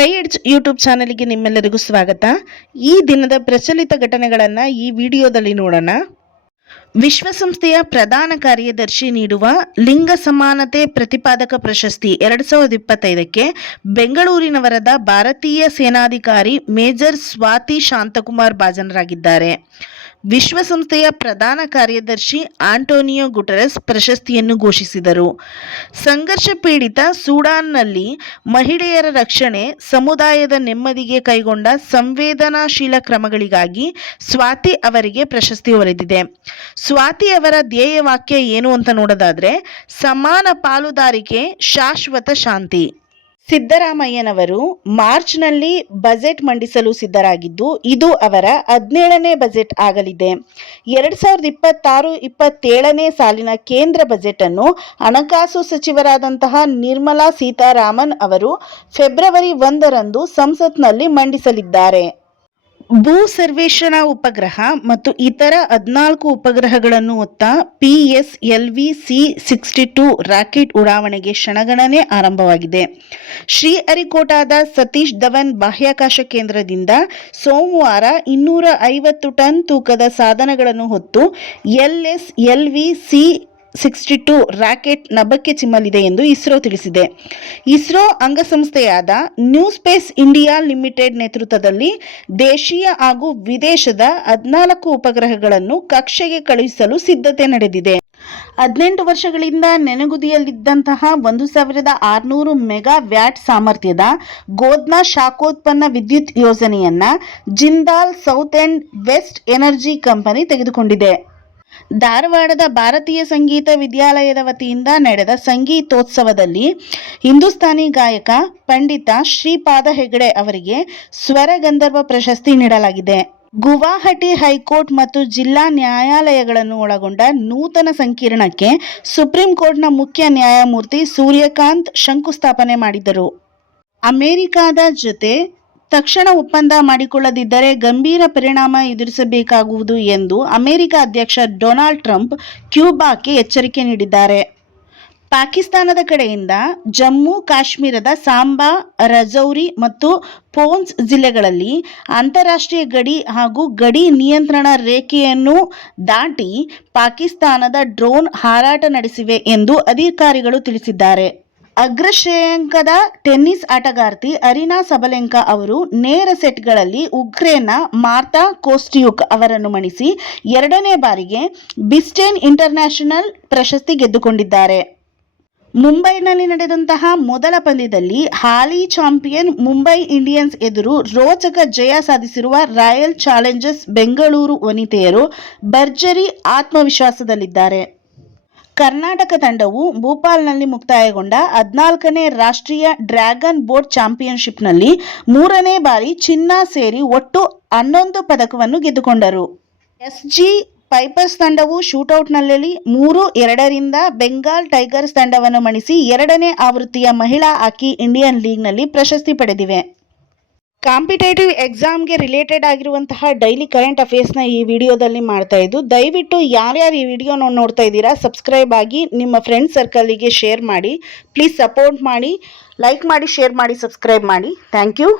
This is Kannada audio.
ಸ್ಕೈ ಎಡ್ಜ್ ಯೂಟ್ಯೂಬ್ ಚಾನೆಲ್ಗೆ ನಿಮ್ಮೆಲ್ಲರಿಗೂ ಸ್ವಾಗತ. ಈ ದಿನದ ಪ್ರಚಲಿತ ಘಟನೆಗಳನ್ನು ಈ ವಿಡಿಯೋದಲ್ಲಿ ನೋಡೋಣ. ವಿಶ್ವಸಂಸ್ಥೆಯ ಪ್ರಧಾನ ಕಾರ್ಯದರ್ಶಿ ನೀಡುವ ಲಿಂಗ ಸಮಾನತೆ ಪ್ರತಿಪಾದಕ ಪ್ರಶಸ್ತಿ 2025ಕ್ಕೆ ಬೆಂಗಳೂರಿನವರಾದ ಭಾರತೀಯ ಸೇನಾಧಿಕಾರಿ ಮೇಜರ್ ಸ್ವಾತಿ ಶಾಂತಕುಮಾರ್ ಭಾಜನರಾಗಿದ್ದಾರೆ. ವಿಶ್ವಸಂಸ್ಥೆಯ ಪ್ರಧಾನ ಕಾರ್ಯದರ್ಶಿ ಆಂಟೋನಿಯೋ ಗುಟೆರಸ್ ಪ್ರಶಸ್ತಿಯನ್ನು ಘೋಷಿಸಿದರು. ಸಂಘರ್ಷ ಪೀಡಿತ ಸುಡಾನ್ನಲ್ಲಿ ಮಹಿಳೆಯರ ರಕ್ಷಣೆ, ಸಮುದಾಯದ ನೆಮ್ಮದಿಗೆ ಕೈಗೊಂಡ ಸಂವೇದನಾಶೀಲ ಕ್ರಮಗಳಿಗಾಗಿ ಸ್ವಾತಿ ಅವರಿಗೆ ಪ್ರಶಸ್ತಿ ಒಲಿದಿದೆ. ಸ್ವಾತಿ ಅವರ ಧ್ಯೇಯವಾಕ್ಯ ಏನು ಅಂತ ನೋಡೋದಾದ್ರೆ, ಸಮಾನ ಪಾಲುದಾರಿಕೆ, ಶಾಶ್ವತ ಶಾಂತಿ. ಸಿದ್ದರಾಮಯ್ಯನವರು ಮಾರ್ಚ್ನಲ್ಲಿ ಬಜೆಟ್ ಮಂಡಿಸಲು ಸಿದ್ಧರಾಗಿದ್ದು, ಇದು ಅವರ 17ನೇ ಬಜೆಟ್ ಆಗಲಿದೆ. 2026-27ನೇ ಸಾಲಿನ ಕೇಂದ್ರ ಬಜೆಟ್ ಅನ್ನು ಹಣಕಾಸು ಸಚಿವರಾದಂತಹ ನಿರ್ಮಲಾ ಸೀತಾರಾಮನ್ ಅವರು ಫೆಬ್ರವರಿ 1ರಂದು ಸಂಸತ್ನಲ್ಲಿ ಮಂಡಿಸಲಿದ್ದಾರೆ. ಭೂ ಸರ್ವೇಕ್ಷಣಾ ಉಪಗ್ರಹ ಮತ್ತು ಇತರ 14 ಉಪಗ್ರಹಗಳನ್ನು ಹೊತ್ತ PSLV-C-62 ರಾಕೆಟ್ ಉಡಾವಣೆಗೆ ಕ್ಷಣಗಣನೆ ಆರಂಭವಾಗಿದೆ. ಶ್ರೀಹರಿಕೋಟಾದ ಸತೀಶ್ ಧವನ್ ಬಾಹ್ಯಾಕಾಶ ಕೇಂದ್ರದಿಂದ ಸೋಮವಾರ 250 ಟನ್ ತೂಕದ ಸಾಧನಗಳನ್ನು ಹೊತ್ತು LSLV-C-62 ರಾಕೆಟ್ ನಭಕ್ಕೆ ಚಿಮ್ಮಲಿದೆ ಎಂದು ಇಸ್ರೋ ತಿಳಿಸಿದೆ. ಇಸ್ರೋ ಅಂಗಸಂಸ್ಥೆಯಾದ ನ್ಯೂ ಸ್ಪೇಸ್ ಇಂಡಿಯಾ ಲಿಮಿಟೆಡ್ ನೇತೃತ್ವದಲ್ಲಿ ದೇಶೀಯ ಹಾಗೂ ವಿದೇಶದ 14 ಉಪಗ್ರಹಗಳನ್ನು ಕಕ್ಷೆಗೆ ಕಳುಹಿಸಲು ಸಿದ್ಧತೆ ನಡೆದಿದೆ. 18 ವರ್ಷಗಳಿಂದ ನೆನೆಗುದಿಯಲ್ಲಿದ್ದಂತಹ 1600 ಮೆಗಾ ವ್ಯಾಟ್ ಸಾಮರ್ಥ್ಯದ ಗೋಧ್ನಾ ಶಾಖೋತ್ಪನ್ನ ವಿದ್ಯುತ್ ಯೋಜನೆಯನ್ನ Jindal south and west energy company ತೆಗೆದುಕೊಂಡಿದೆ. ಧಾರವಾಡದ ಭಾರತೀಯ ಸಂಗೀತ ವಿದ್ಯಾಲಯದ ವತಿಯಿಂದ ನಡೆದ ಸಂಗೀತೋತ್ಸವದಲ್ಲಿ ಹಿಂದೂಸ್ತಾನಿ ಗಾಯಕ ಪಂಡಿತ ಶ್ರೀಪಾದ ಹೆಗಡೆ ಅವರಿಗೆ ಸ್ವರ ಗಂಧರ್ವ ಪ್ರಶಸ್ತಿ ನೀಡಲಾಗಿದೆ. ಗುವಾಹಟಿ ಹೈಕೋರ್ಟ್ ಮತ್ತು ಜಿಲ್ಲಾ ನ್ಯಾಯಾಲಯಗಳನ್ನು ಒಳಗೊಂಡ ನೂತನ ಸಂಕೀರ್ಣಕ್ಕೆ ಸುಪ್ರೀಂ ಕೋರ್ಟ್ನ ಮುಖ್ಯ ನ್ಯಾಯಮೂರ್ತಿ ಸೂರ್ಯಕಾಂತ್ ಶಂಕುಸ್ಥಾಪನೆ ಮಾಡಿದರು. ಅಮೆರಿಕದ ಜೊತೆ ತಕ್ಷಣ ಒಪ್ಪಂದ ಮಾಡಿಕೊಳ್ಳದಿದ್ದರೆ ಗಂಭೀರ ಪರಿಣಾಮ ಎದುರಿಸಬೇಕಾಗುವುದು ಎಂದು ಅಮೆರಿಕ ಅಧ್ಯಕ್ಷ ಡೊನಾಲ್ಡ್ ಟ್ರಂಪ್ ಕ್ಯೂಬಾಕ್ಕೆ ಎಚ್ಚರಿಕೆ ನೀಡಿದ್ದಾರೆ. ಪಾಕಿಸ್ತಾನದ ಕಡೆಯಿಂದ ಜಮ್ಮು ಕಾಶ್ಮೀರದ ಸಾಂಬಾ, ರಜೌರಿ ಮತ್ತು ಪೂಂಚ್ ಜಿಲ್ಲೆಗಳಲ್ಲಿ ಅಂತಾರಾಷ್ಟ್ರೀಯ ಗಡಿ ಹಾಗೂ ಗಡಿ ನಿಯಂತ್ರಣ ರೇಖೆಯನ್ನು ದಾಟಿ ಪಾಕಿಸ್ತಾನದ ಡ್ರೋನ್ ಹಾರಾಟ ನಡೆಸಿವೆ ಎಂದು ಅಧಿಕಾರಿಗಳು ತಿಳಿಸಿದ್ದಾರೆ. ಅಗ್ರ ಶ್ರೇಯಾಂಕದ ಟೆನ್ನಿಸ್ ಆಟಗಾರ್ತಿ ಅರಿನಾ ಸಬಲೆಂಕಾ ಅವರು ನೇರ ಸೆಟ್ಗಳಲ್ಲಿ ಉಕ್ರೇನ್ನ ಮಾರ್ತಾ ಕೋಸ್ಟ್ಯೂಕ್ ಅವರನ್ನು ಮಣಿಸಿ 2ನೇ ಬಾರಿಗೆ ಬಿಸ್ಟೇನ್ ಇಂಟರ್ನ್ಯಾಷನಲ್ ಪ್ರಶಸ್ತಿ ಗೆದ್ದುಕೊಂಡಿದ್ದಾರೆ. ಮುಂಬೈನಲ್ಲಿ ನಡೆದಂತಹ ಮೊದಲ ಪಂದ್ಯದಲ್ಲಿ ಹಾಲಿ ಚಾಂಪಿಯನ್ ಮುಂಬೈ ಇಂಡಿಯನ್ಸ್ ಎದುರು ರೋಚಕ ಜಯ ಸಾಧಿಸಿರುವ ರಾಯಲ್ ಚಾಲೆಂಜರ್ಸ್ ಬೆಂಗಳೂರು ವನಿತೆಯರು ಭರ್ಜರಿ ಆತ್ಮವಿಶ್ವಾಸದಲ್ಲಿದ್ದಾರೆ. ಕರ್ನಾಟಕ ತಂಡವು ಭೋಪಾಲ್ನಲ್ಲಿ ಮುಕ್ತಾಯಗೊಂಡ 14ನೇ ರಾಷ್ಟ್ರೀಯ ಡ್ರ್ಯಾಗನ್ ಬೋಟ್ ಚಾಂಪಿಯನ್ಶಿಪ್ನಲ್ಲಿ 3ನೇ ಬಾರಿ ಚಿನ್ನ ಸೇರಿ ಒಟ್ಟು 11 ಪದಕವನ್ನು ಗೆದ್ದುಕೊಂಡರು. SG ಪೈಪರ್ಸ್ ತಂಡವು ಶೂಟೌಟ್ನಲ್ಲಿ 3-2ರಿಂದ ಬೆಂಗಾಲ್ ಟೈಗರ್ಸ್ ತಂಡವನ್ನು ಮಣಿಸಿ 2ನೇ ಆವೃತ್ತಿಯ ಮಹಿಳಾ ಹಾಕಿ ಇಂಡಿಯನ್ ಲೀಗ್ನಲ್ಲಿ ಪ್ರಶಸ್ತಿ ಪಡೆದಿವೆ. ಕಾಂಪಿಟೇಟಿವ್ ಎಕ್ಸಾಮ್ಗೆ ರಿಲೇಟೆಡ್ ಆಗಿರುವಂತಹ ಡೈಲಿ ಕರೆಂಟ್ ಅಫೇರ್ಸ್ನ ಈ ವಿಡಿಯೋದಲ್ಲಿ ಮಾಡ್ತಾ ಇದ್ದು, ದಯವಿಟ್ಟು ಯಾರ್ಯಾರು ಈ ವಿಡಿಯೋನ ನೋಡ್ತಾ ಇದ್ದೀರಾ ಸಬ್ಸ್ಕ್ರೈಬ್ ಆಗಿ ನಿಮ್ಮ ಫ್ರೆಂಡ್ ಸರ್ಕಲ್ಗೆ ಶೇರ್ ಮಾಡಿ. ಪ್ಲೀಸ್ ಸಪೋರ್ಟ್ ಮಾಡಿ, ಲೈಕ್ ಮಾಡಿ, ಶೇರ್ ಮಾಡಿ, ಸಬ್ಸ್ಕ್ರೈಬ್ ಮಾಡಿ. Thank you.